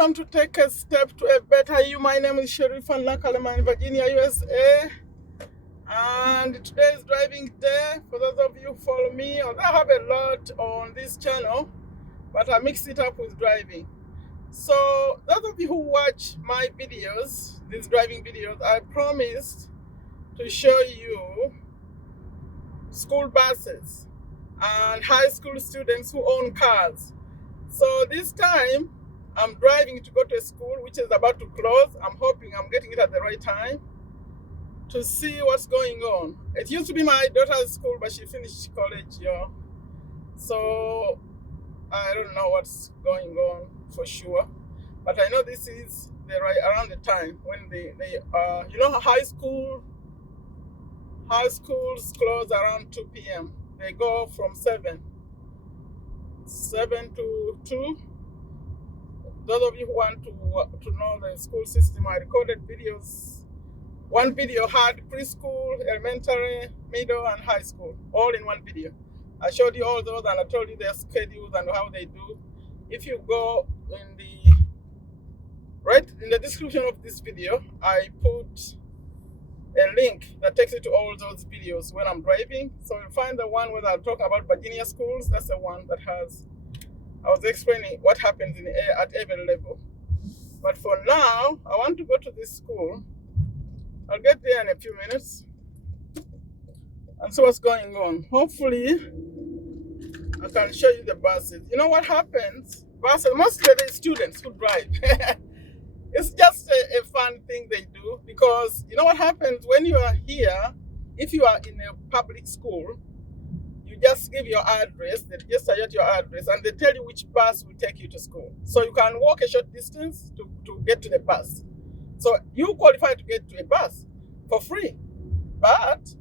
welcome to Take a Step to a Better You. My name is Sherifa Nakalema in Virginia, USA. And today is driving day. For those of you who follow me, I have a lot on this channel, but I mix it up with driving. So those of you who watch my videos, these driving videos, I promised to show you school buses and high school students who own cars. So this time, I'm driving to go to a school which is about to close. I'm hoping I'm getting it at the right time to see what's going on. It used to be my daughter's school, but she finished college, So I don't know what's going on for sure. But I know this is around the time when high schools close around 2 p.m. They go from 7 to 2. Those of you who want to know the school system, I recorded videos. One video had preschool, elementary, middle, and high school, all in one video. I showed you all those and I told you their schedules and how they do. If you go right in the description of this video, I put a link that takes you to all those videos when I'm driving. So you'll find the one where I'm talking about Virginia schools. That's the one that I was explaining what happens at every level. But for now, I want to go to this school. I'll get there in a few minutes and see what's going on. Hopefully, I can show you the buses. You know what happens? Buses, mostly the students who drive. It's just a fun thing they do, because you know what happens when you are here, if you are in a public school, you just give your address, they just suggest your address, and they tell you which bus will take you to school. So you can walk a short distance to get to the bus. So you qualify to get to a bus for free. But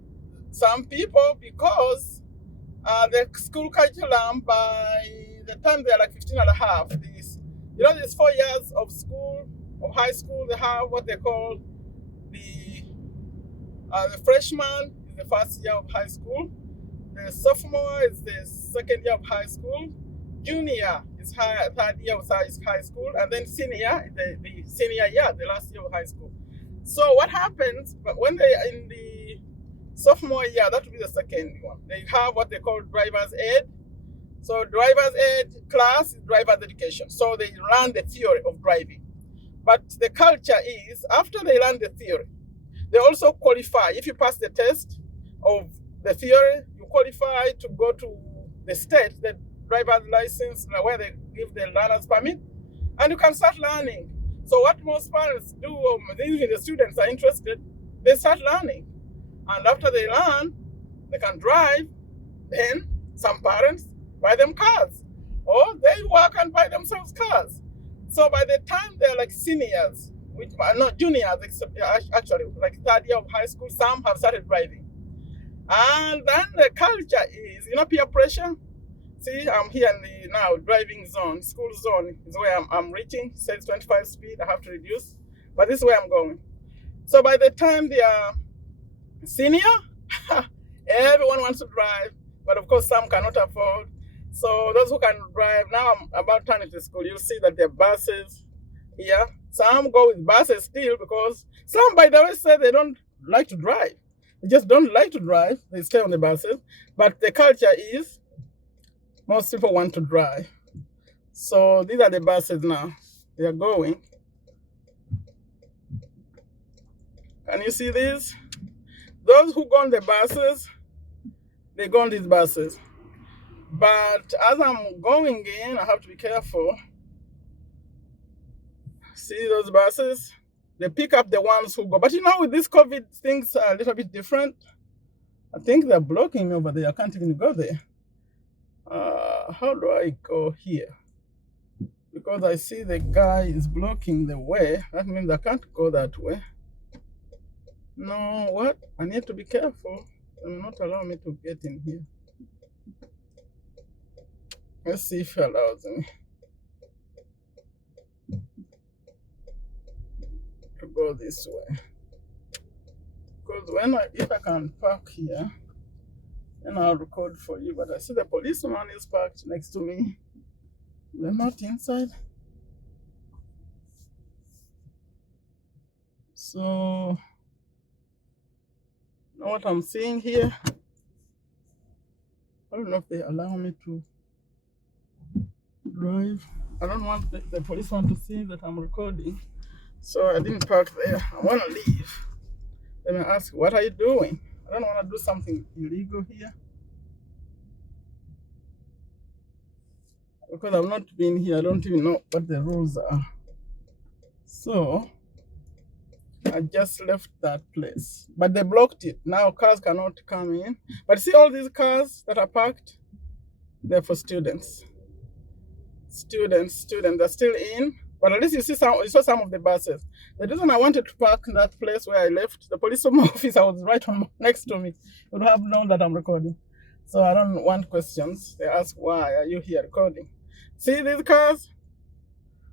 some people, because the school curriculum, by the time they're like 15 and a half, these 4 years of school, of high school, they have what they call the freshman is the first year of high school. The sophomore is the second year of high school. Junior is third year of high school. And then senior is the senior year, the last year of high school. So what happens, but when they are in the sophomore year, that will be the second one. They have what they call driver's ed. So driver's ed class is driver's education. So they learn the theory of driving. But the culture is, after they learn the theory, they also qualify. If you pass the test of the theory, you qualify to go to the state, the driver's license, where they give the learner's permit, and you can start learning. So what most parents do, even the students are interested, they start learning. And after they learn, they can drive, then some parents buy them cars, or they work and buy themselves cars. So by the time they're like seniors, which are not juniors, actually, like third year of high school, some have started driving. And then the culture is, peer pressure. See, I'm here in the now driving zone, school zone is where I'm reaching. It says 25 speed, I have to reduce, but this is where I'm going. So by the time they are senior, everyone wants to drive, but of course some cannot afford. So those who can drive, now I'm about turning to school, you'll see that there are buses here. Some go with buses still, because some, by the way, say they don't like to drive. They just don't like to drive. They stay on the buses. But the culture is, most people want to drive. So these are the buses now. They are going. Can you see these? Those who go on the buses, they go on these buses. But as I'm going in, I have to be careful. See those buses? They pick up the ones who go. But with this COVID, things are a little bit different. I think they're blocking me over there. I can't even go there. How do I go here? Because I see the guy is blocking the way. That means I can't go that way. No, what? I need to be careful. They will not allow me to get in here. Let's see if he allows me to go this way. Because if I can park here, then I'll record for you. But I see the policeman is parked next to me. They're not inside. So, you know what I'm seeing here? I don't know if they allow me to drive. I don't want the policeman to see that I'm recording. So I didn't park there. I want to leave. Then I ask, what are you doing? I don't want to do something illegal here. Because I've not been here, I don't even know what the rules are. So I just left that place. But they blocked it. Now cars cannot come in. But see all these cars that are parked? They're for students. Students, they're still in. But at least you saw some of the buses. The reason I wanted to park in that place where I left, the police officer was right next to me. Would have known that I'm recording. So I don't want questions. They ask, why are you here recording? See these cars?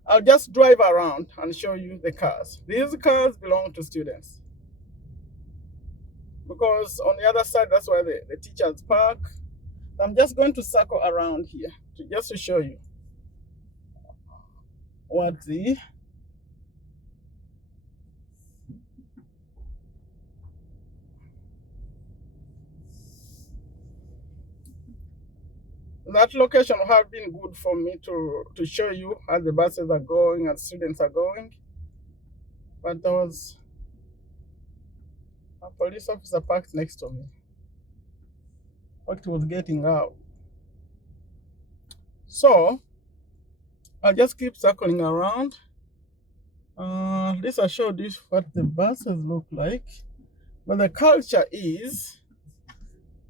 I'll just drive around and show you the cars. These cars belong to students. Because on the other side, that's where the teachers park. I'm just going to circle around here just to show you what that location would have been good for me to show you how the buses are going and students are going. But there was a police officer parked next to me. What was getting out. So I'll just keep circling around. This I showed you what the buses look like. But the culture is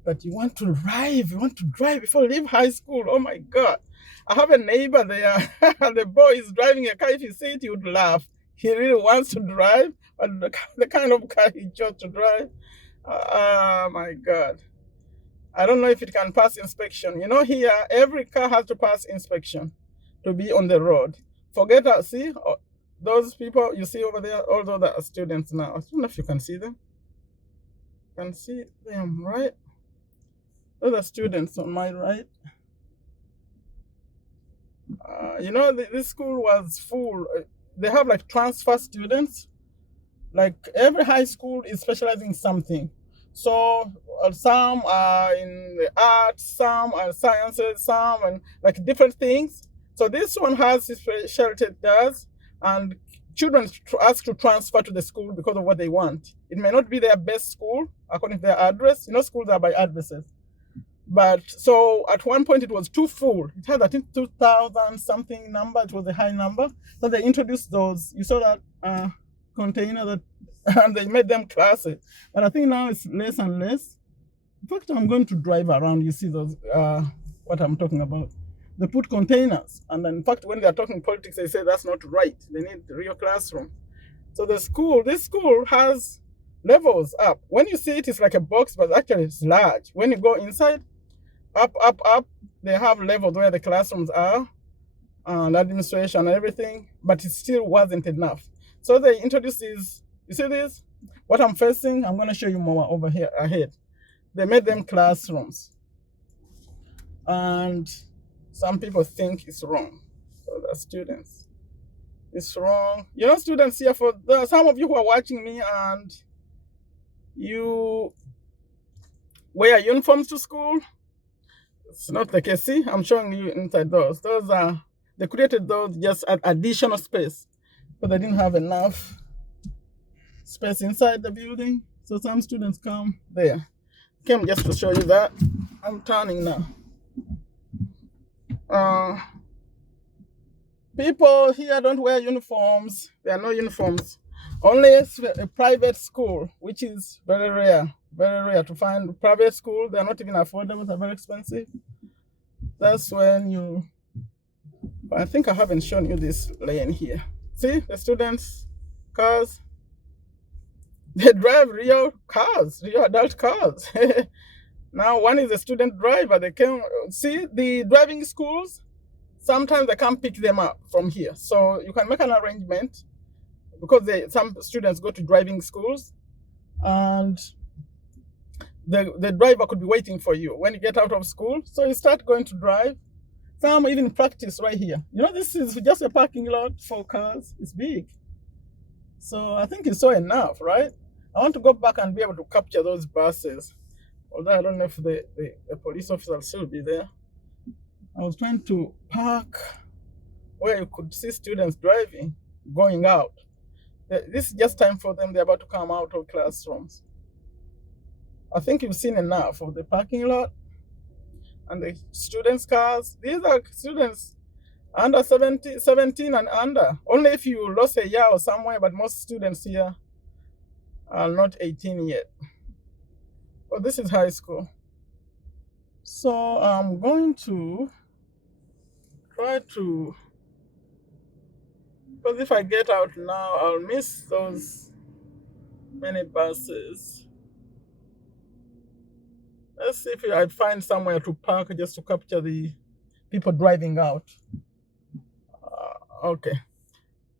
that you want to drive before you leave high school. Oh my God. I have a neighbor there. The boy is driving a car. If you see it, you would laugh. He really wants to drive, but the kind of car he chose to drive. Oh my God. I don't know if it can pass inspection. You know, here, every car has to pass inspection to be on the road. Forget that. See, those people you see over there, all those are students now. I don't know if you can see them. You can see them, right? Those are students on my right. You know, this school was full. They have like transfer students. Like every high school is specializing in something. So some are in the arts, some are sciences, some and like different things. So this one has specialty it does, and children ask to transfer to the school because of what they want. It may not be their best school according to their address. You know, schools are by addresses. But so at one point it was too full. It had, I think, 2,000 something number. It was a high number. So they introduced those. You saw that container that, and they made them classes. But I think now it's less and less. In fact, I'm going to drive around. You see those, what I'm talking about. They put containers. And in fact, when they're talking politics, they say that's not right. They need the real classroom. So this school has levels up. When you see it, it's like a box, but actually it's large. When you go inside, up, they have levels where the classrooms are, and administration and everything, but it still wasn't enough. So they introduced these, you see this? What I'm facing, I'm going to show you more over here ahead. They made them classrooms. And some people think it's wrong. So the students, it's wrong. You know, students here, some of you who are watching me and you wear uniforms to school, it's not the case. See, I'm showing you inside those. Those are, they created those just at additional space, but they didn't have enough space inside the building. So some students come there. Came just to show you that. I'm turning now. People here don't wear uniforms. There are no uniforms. Only a private school, which is very rare to find. Private school, they're not even affordable, they're very expensive. That's when you, I think I haven't shown you this lane here. See, the students' cars, they drive real cars, real adult cars. Now, one is a student driver. They can see the driving schools. Sometimes they can't pick them up from here. So you can make an arrangement because some students go to driving schools and the driver could be waiting for you when you get out of school. So you start going to drive. Some even practice right here. You know, this is just a parking lot for cars. It's big. So I think it's so enough, right? I want to go back and be able to capture those buses. Although I don't know if the police officer will still be there. I was trying to park where you could see students driving, going out. This is just time for them. They're about to come out of classrooms. I think you've seen enough of the parking lot and the students' cars. These are students under 17 and under. Only if you lost a year or somewhere, but most students here are not 18 yet. But this is high school. So I'm going to try to, because if I get out now, I'll miss those many buses. Let's see if I find somewhere to park just to capture the people driving out. Okay.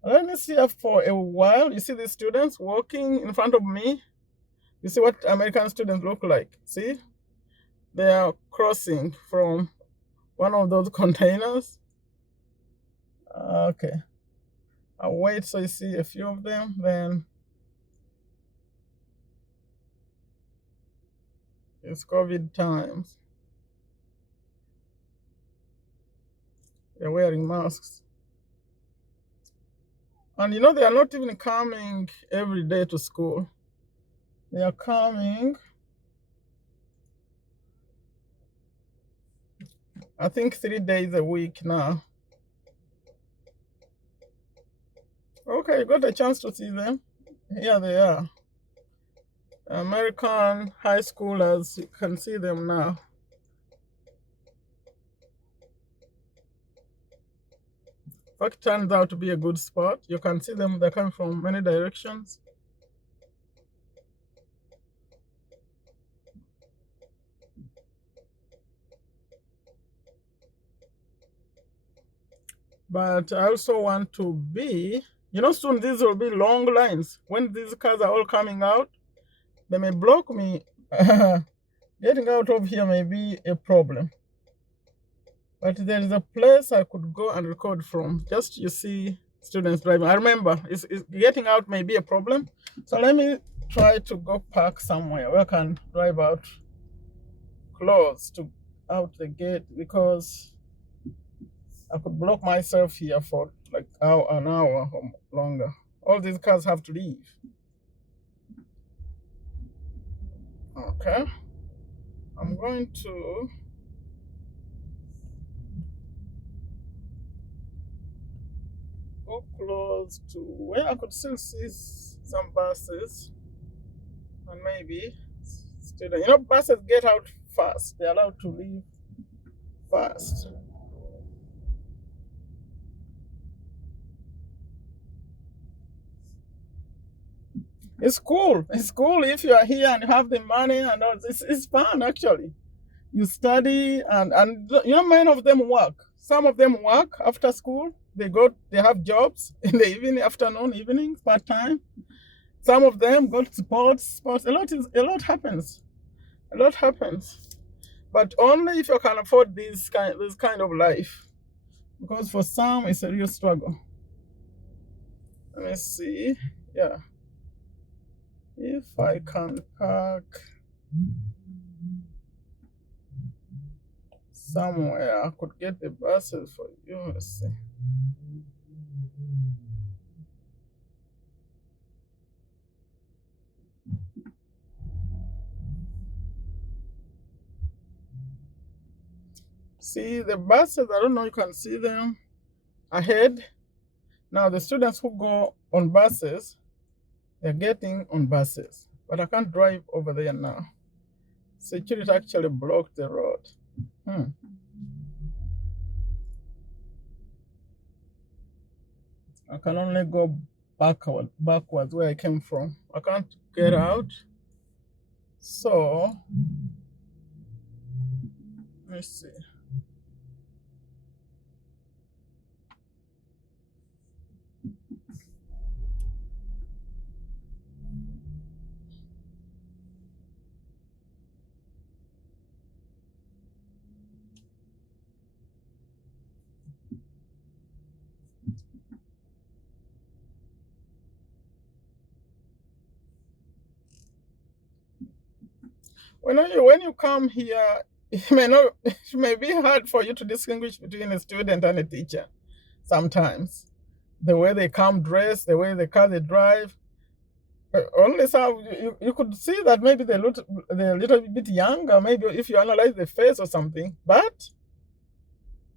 Let me see for a while. You see the students walking in front of me? You see what American students look like? See? They are crossing from one of those containers. Okay. I'll wait so you see a few of them, then it's COVID times. They're wearing masks. And you know, they are not even coming every day to school. They are coming, I think, 3 days a week now. Okay, got a chance to see them. Here they are. American high schoolers, you can see them now. That turns out to be a good spot. You can see them, they come from many directions. But I also want to be, you know, soon these will be long lines. When these cars are all coming out, they may block me. Getting out of here may be a problem. But there is a place I could go and record from. Just you see students driving. I remember it's getting out may be a problem. So let me try to go park somewhere where I can drive out close to out the gate, because I could block myself here for like an hour or longer. All these cars have to leave. Okay. I'm going to go close to where I could still see some buses and maybe students. You know, buses get out fast. They're allowed to leave fast. It's cool. It's cool if you are here and you have the money and all. It's fun actually. You study and you know, many of them work. Some of them work after school. They have jobs in the evening, afternoon, evenings, part time. Some of them go to sports. A lot happens. A lot happens. But only if you can afford this kind of life. Because for some it's a real struggle. Let me see. Yeah. If I can park somewhere, I could get the buses for you. Let's see. See the buses, I don't know, you can see them ahead. Now the students who go on buses, they're getting on buses. But I can't drive over there now. Security actually blocked the road. I can only go backwards where I came from. I can't get out. So let me see. when you come here, it may be hard for you to distinguish between a student and a teacher sometimes. The way they come dressed, the way the car they drive. Only some you could see that maybe they're a little bit younger, maybe if you analyze the face or something. But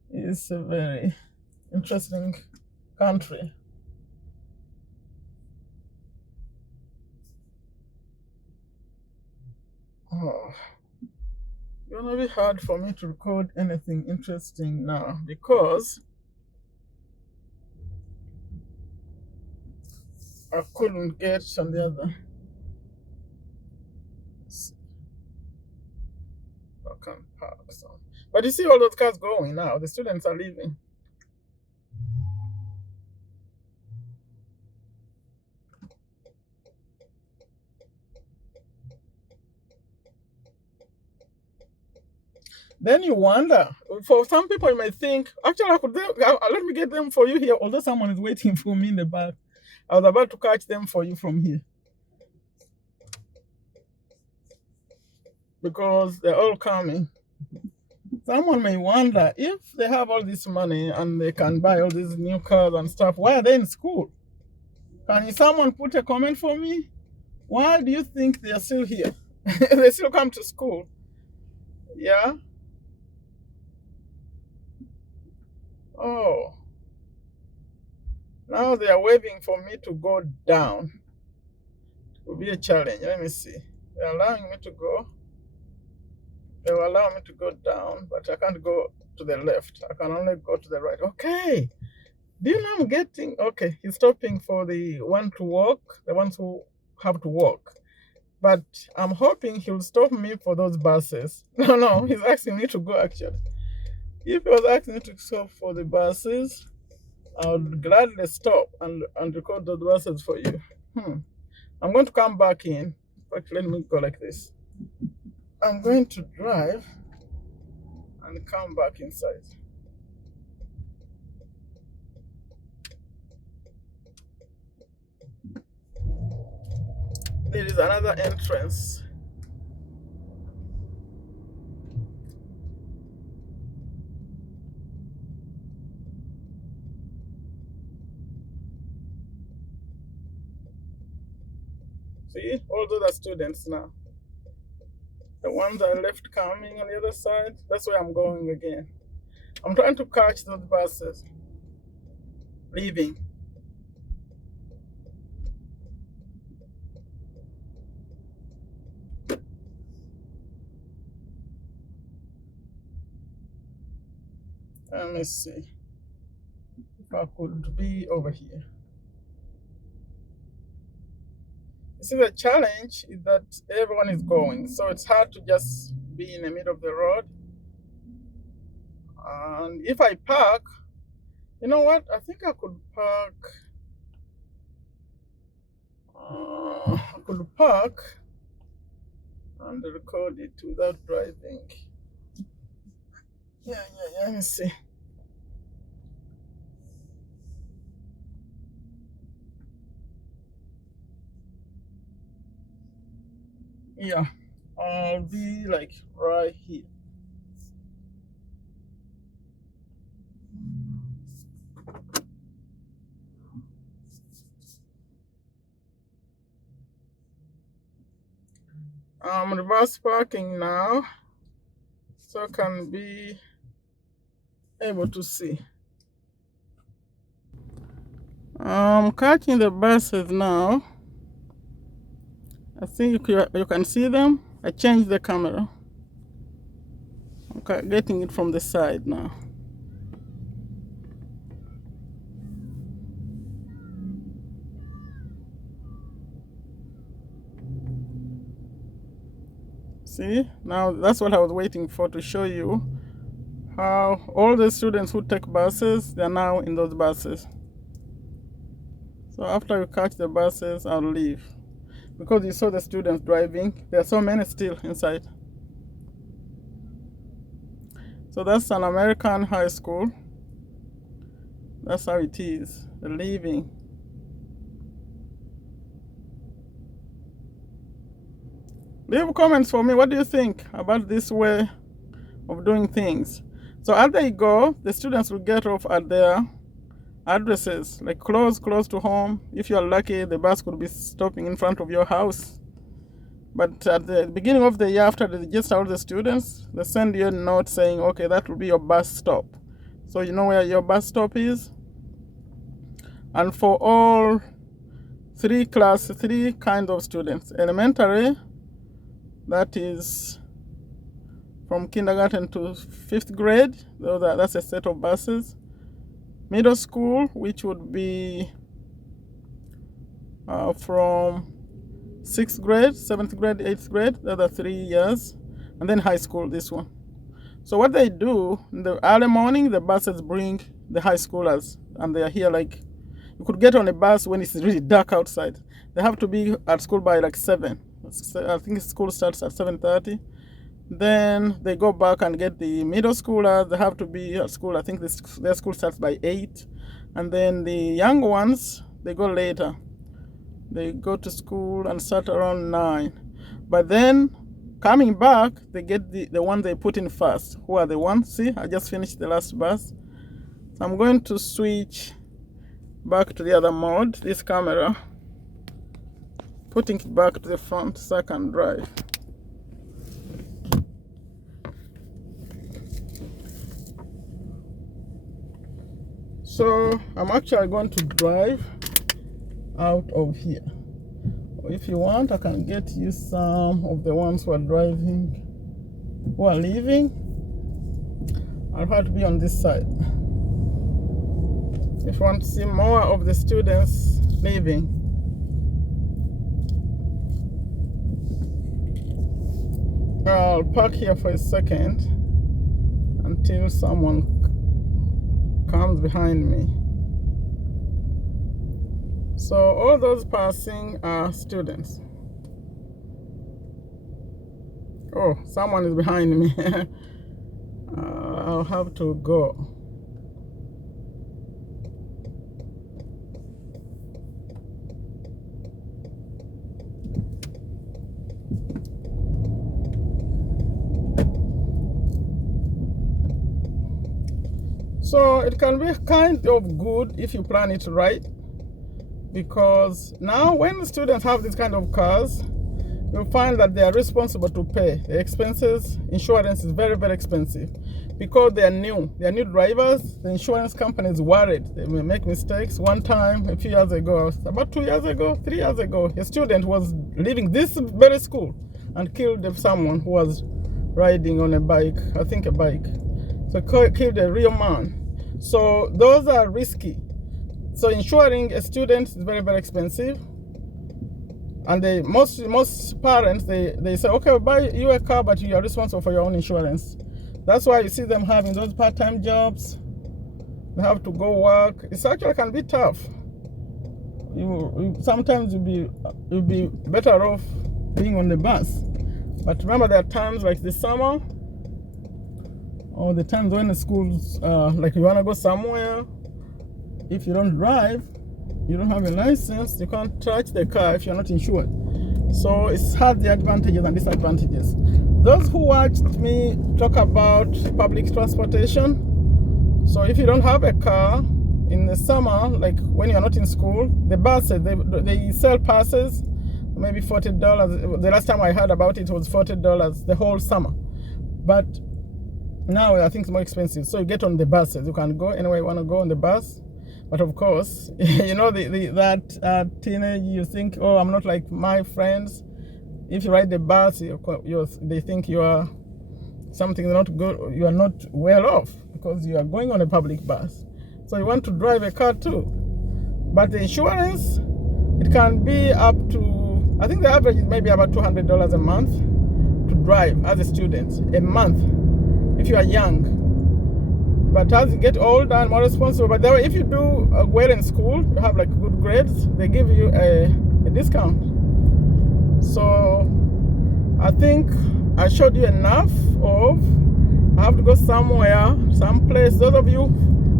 it's a very interesting country. Oh, it's gonna be hard for me to record anything interesting now because I couldn't get on the other. I can park some. But you see all those cars going now. The students are leaving. Then you wonder. For some people, you may think, actually, let me get them for you here. Although someone is waiting for me in the back, I was about to catch them for you from here because they're all coming. Someone may wonder if they have all this money and they can buy all these new cars and stuff. Why are they in school? Can someone put a comment for me? Why do you think they are still here? They still come to school. Yeah. Oh. Now they are waiting for me to go down. It will be a challenge. Let me see. They're allowing me to go. They will allow me to go down, but I can't go to the left. I can only go to the right. Okay. Do you know I'm getting? Okay, he's stopping for the one to walk, the ones who have to walk. But I'm hoping he'll stop me for those buses. No, he's asking me to go actually. If he was asking me to stop for the buses, I would gladly stop and record those buses for you. I'm going to come back in. Let me go like this. I'm going to drive and come back inside. There is another entrance. See, all those are students now. The ones I left coming on the other side, that's where I'm going again. I'm trying to catch those buses leaving. Let me see if I could be over here. You see, the challenge is that everyone is going, so it's hard to just be in the middle of the road. And if I park, you know what? I think I could park. I could park and record it without driving. Yeah. Let me see. Yeah, I'll be like right here. I'm reverse parking now, so I can be able to see. I'm catching the buses now. I think you can see them. I changed the camera. I'm getting it from the side now. See, now that's what I was waiting for, to show you how all the students who take buses, they're now in those buses. So after you catch the buses, I'll leave. Because you saw the students driving, there are so many still inside. So that's an American high school. That's how it is, leaving. Leave comments for me. What do you think about this way of doing things? So as they go, the students will get off at their addresses, like close to home. If you are lucky, the bus could be stopping in front of your house. But at the beginning of the year, after they register all the students, they send you a note saying, okay, that will be your bus stop. So you know where your bus stop is. And for all three kinds of students: elementary, that is from kindergarten to 5th grade, that's a set of buses. Middle school, which would be from 6th grade, 7th grade, 8th grade, the other 3 years, and then high school, this one. So what they do, in the early morning, the buses bring the high schoolers, and they are here like, you could get on a bus when it's really dark outside. They have to be at school by like 7. I think school starts at 7:30. Then they go back and get the middle schoolers. They have to be at school, I think their school starts by 8. And then the young ones, they go later. They go to school and start around 9. But then coming back, they get the ones they put in first. Who are the ones? See, I just finished the last bus. So I'm going to switch back to the other mode, this camera, putting it back to the front so I can drive. So I'm actually going to drive out of here. If you want, I can get you some of the ones who are driving, who are leaving. I'll have to be on this side. If you want to see more of the students leaving. I'll park here for a second until someone comes behind me. So all those passing are students. Oh, someone is behind me. I'll have to go. So it can be kind of good if you plan it right, because now when the students have this kind of cars, you'll find that they are responsible to pay the expenses. Insurance is very, very expensive because they are new drivers. The insurance company is worried they may make mistakes. One time, a few years ago, about 2 years ago, 3 years ago, a student was leaving this very school and killed someone who was riding on a bike, I think a bike. So killed a real man. So those are risky. So insuring a student is very, very expensive. And most parents, they say, okay, we'll buy you a car, but you are responsible for your own insurance. That's why you see them having those part-time jobs. They have to go work. It actually can be tough. Sometimes you'll be better off being on the bus. But remember, there are times like the summer, or the times when the schools, like you want to go somewhere, if you don't drive, you don't have a license, you can't touch the car if you're not insured. So it's had the advantages and disadvantages. Those who watched me talk about public transportation, so if you don't have a car in the summer, like when you're not in school, the buses, they sell passes, maybe $40. The last time I heard about it was $40 the whole summer. But now I think it's more expensive. So you get on the buses. You can go anywhere you want to go on the bus. But of course, you know, that teenage, you think, oh, I'm not like my friends. If you ride the bus, they think you are something not good. You are not well off because you are going on a public bus. So you want to drive a car too. But the insurance, it can be up to, I think the average is maybe about $200 a month to drive as a student, a month, if you are young. But as you get older and more responsible, but that way, if you do well in school, you have like good grades, they give you a discount. So I think I showed you enough of, I have to go somewhere, someplace. Those of you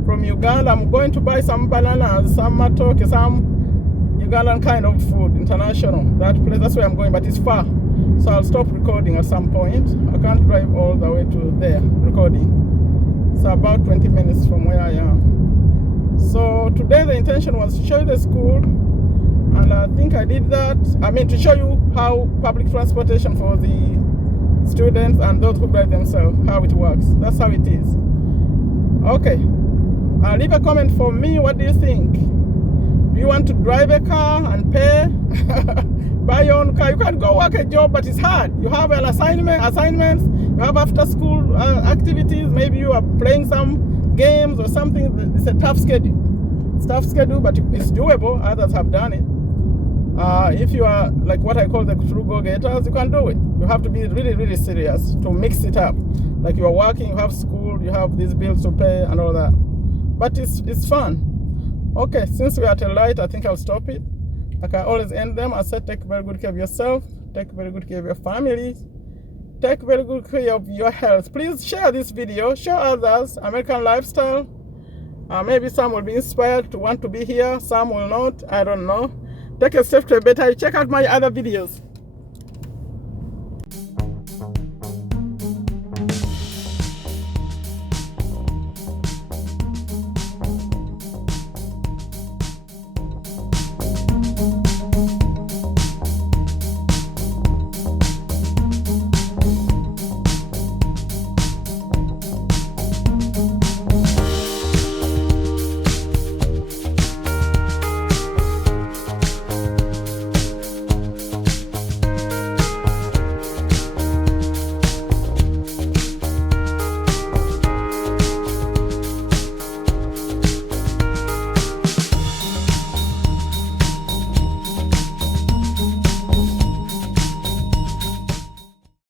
from Uganda, I'm going to buy some bananas, some matoke, some Ugandan kind of food, international. That place, that's where I'm going, but it's far. So I'll stop recording at some point. I can't drive all the way to there recording. It's about 20 minutes from where I am. So today the intention was to show you the school, and I think I did that. I mean, to show you how public transportation for the students and those who drive themselves, how it works. That's how it is. Okay. Leave a comment for me. What do you think? Do you want to drive a car and pay? Buy your own car? You can go work a job, but it's hard. You have an assignments, you have after school activities, maybe you are playing some games or something. It's a tough schedule. It's a tough schedule, but it's doable. Others have done it. If you are like what I call the true go-getters, you can do it. You have to be really, really serious to mix it up. Like you are working, you have school, you have these bills to pay and all that. But it's fun. Okay, since we are at a light, I think I'll stop it. Like I always end them. I said, take very good care of yourself. Take very good care of your family. Take very good care of your health. Please share this video. Show others American lifestyle. Maybe some will be inspired to want to be here. Some will not. I don't know. Take a step to a better. Check out my other videos.